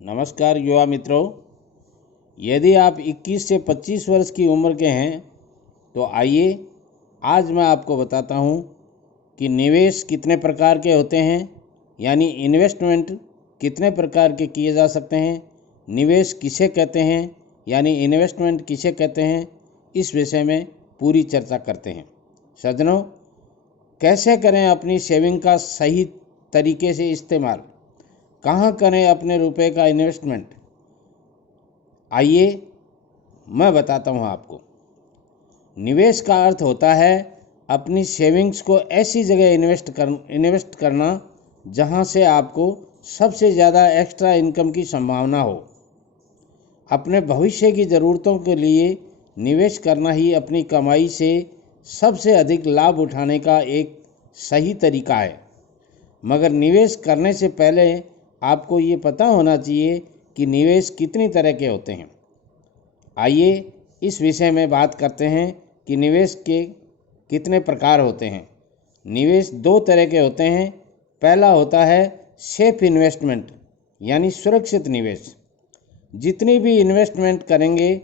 नमस्कार युवा मित्रों, यदि आप 21 से 25 वर्ष की उम्र के हैं तो आइए आज मैं आपको बताता हूं कि निवेश कितने प्रकार के होते हैं, यानी इन्वेस्टमेंट कितने प्रकार के किए जा सकते हैं, निवेश किसे कहते हैं यानी इन्वेस्टमेंट किसे कहते हैं, इस विषय में पूरी चर्चा करते हैं। सज्जनों, कैसे करें अपनी सेविंग का सही तरीके से इस्तेमाल, कहाँ करें अपने रुपए का इन्वेस्टमेंट, आइए मैं बताता हूँ आपको। निवेश का अर्थ होता है अपनी सेविंग्स को ऐसी जगह इन्वेस्ट करना जहाँ से आपको सबसे ज़्यादा एक्स्ट्रा इनकम की संभावना हो। अपने भविष्य की ज़रूरतों के लिए निवेश करना ही अपनी कमाई से सबसे अधिक लाभ उठाने का एक सही तरीका है। मगर निवेश करने से पहले आपको ये पता होना चाहिए कि निवेश कितनी तरह के होते हैं। आइए इस विषय में बात करते हैं कि निवेश के कितने प्रकार होते हैं। निवेश दो तरह के होते हैं। पहला होता है सेफ इन्वेस्टमेंट यानी सुरक्षित निवेश। जितनी भी इन्वेस्टमेंट करेंगे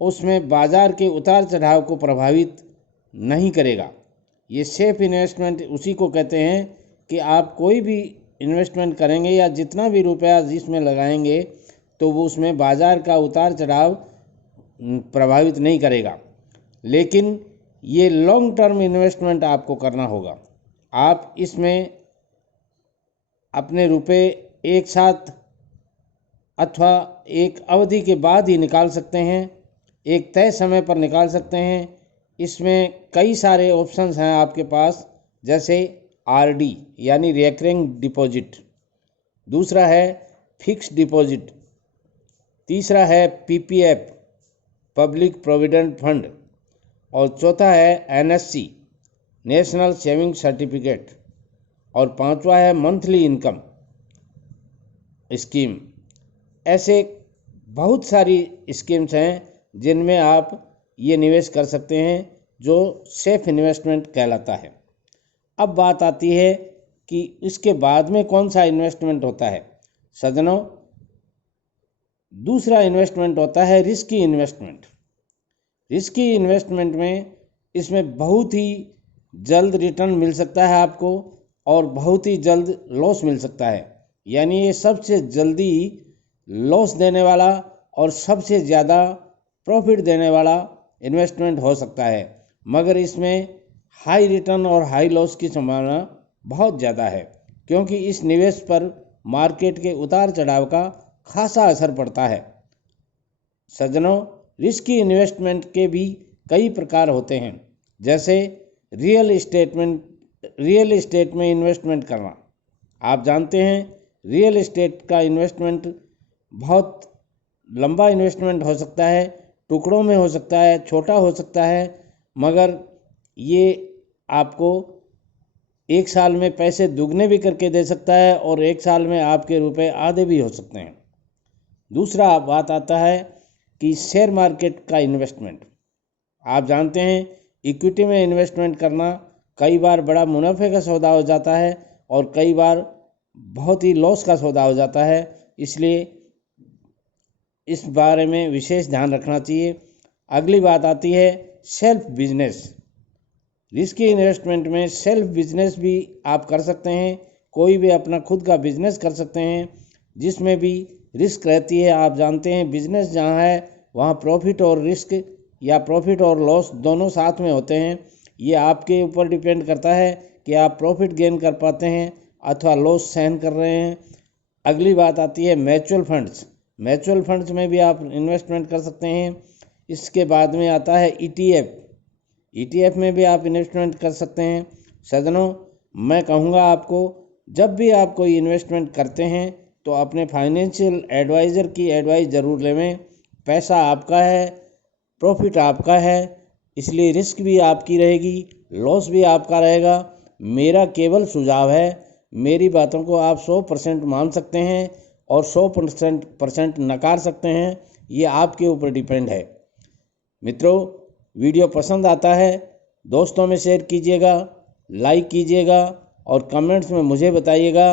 उसमें बाज़ार के उतार चढ़ाव को प्रभावित नहीं करेगा। ये सेफ इन्वेस्टमेंट उसी को कहते हैं कि आप कोई भी इन्वेस्टमेंट करेंगे या जितना भी रुपया जिसमें लगाएंगे तो वो उसमें बाज़ार का उतार चढ़ाव प्रभावित नहीं करेगा। लेकिन ये लॉन्ग टर्म इन्वेस्टमेंट आपको करना होगा। आप इसमें अपने रुपए एक साथ अथवा एक अवधि के बाद ही निकाल सकते हैं, एक तय समय पर निकाल सकते हैं। इसमें कई सारे ऑप्शंस हैं आपके पास, जैसे आरडी यानी रिकरिंग डिपॉजिट, दूसरा है फिक्स्ड डिपॉजिट, तीसरा है पीपीएफ पब्लिक प्रोविडेंट फंड, और चौथा है एनएससी नेशनल सेविंग सर्टिफिकेट, और पांचवा है मंथली इनकम स्कीम। ऐसे बहुत सारी स्कीम्स हैं जिनमें आप ये निवेश कर सकते हैं जो सेफ इन्वेस्टमेंट कहलाता है। अब बात आती है कि इसके बाद में कौन सा इन्वेस्टमेंट होता है। सज्जनों, दूसरा इन्वेस्टमेंट होता है रिस्की इन्वेस्टमेंट। रिस्की इन्वेस्टमेंट में इसमें बहुत ही जल्द रिटर्न मिल सकता है आपको और बहुत ही जल्द लॉस मिल सकता है। यानी ये सबसे जल्दी लॉस देने वाला और सबसे ज़्यादा प्रॉफिट देने वाला इन्वेस्टमेंट हो सकता है, मगर इसमें हाई रिटर्न और हाई लॉस की संभावना बहुत ज़्यादा है, क्योंकि इस निवेश पर मार्केट के उतार चढ़ाव का खासा असर पड़ता है। सज्जनों, रिस्की इन्वेस्टमेंट के भी कई प्रकार होते हैं, जैसे रियल एस्टेट में इन्वेस्टमेंट करना। आप जानते हैं रियल एस्टेट का इन्वेस्टमेंट बहुत लंबा इन्वेस्टमेंट हो सकता है, टुकड़ों में हो सकता है, छोटा हो सकता है, मगर ये आपको एक साल में पैसे दुगने भी करके दे सकता है और एक साल में आपके रुपए आधे भी हो सकते हैं। दूसरा बात आता है कि शेयर मार्केट का इन्वेस्टमेंट। आप जानते हैं इक्विटी में इन्वेस्टमेंट करना कई बार बड़ा मुनाफे का सौदा हो जाता है और कई बार बहुत ही लॉस का सौदा हो जाता है, इसलिए इस बारे में विशेष ध्यान रखना चाहिए। अगली बात आती है सेल्फ बिजनेस। रिस्की इन्वेस्टमेंट में सेल्फ बिजनेस भी आप कर सकते हैं। कोई भी अपना खुद का बिजनेस कर सकते हैं, जिसमें भी रिस्क रहती है। आप जानते हैं बिजनेस जहाँ है वहाँ प्रॉफिट और रिस्क या प्रॉफिट और लॉस दोनों साथ में होते हैं। ये आपके ऊपर डिपेंड करता है कि आप प्रॉफिट गेन कर पाते हैं अथवा लॉस सहन कर रहे हैं। अगली बात आती है म्यूचुअल फंड्स। म्यूचुअल फंड्स में भी आप इन्वेस्टमेंट कर सकते हैं। इसके बाद में आता है ईटीएफ में भी आप इन्वेस्टमेंट कर सकते हैं। सज्जनों, मैं कहूँगा आपको, जब भी आप कोई इन्वेस्टमेंट करते हैं तो अपने फाइनेंशियल एडवाइज़र की एडवाइस ज़रूर लें। पैसा आपका है, प्रॉफिट आपका है, इसलिए रिस्क भी आपकी रहेगी, लॉस भी आपका रहेगा। मेरा केवल सुझाव है, मेरी बातों को आप 100% मान सकते हैं और 100% नकार सकते हैं, ये आपके ऊपर डिपेंड है। मित्रों, वीडियो पसंद आता है दोस्तों में शेयर कीजिएगा, लाइक कीजिएगा और कमेंट्स में मुझे बताइएगा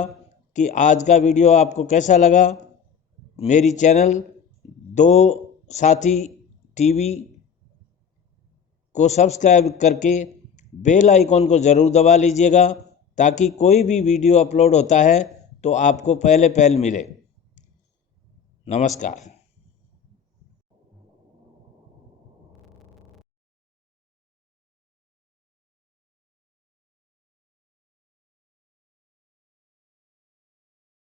कि आज का वीडियो आपको कैसा लगा। मेरी चैनल दो साथी टीवी को सब्सक्राइब करके बेल आइकॉन को ज़रूर दबा लीजिएगा, ताकि कोई भी वीडियो अपलोड होता है तो आपको पहले मिले। नमस्कार।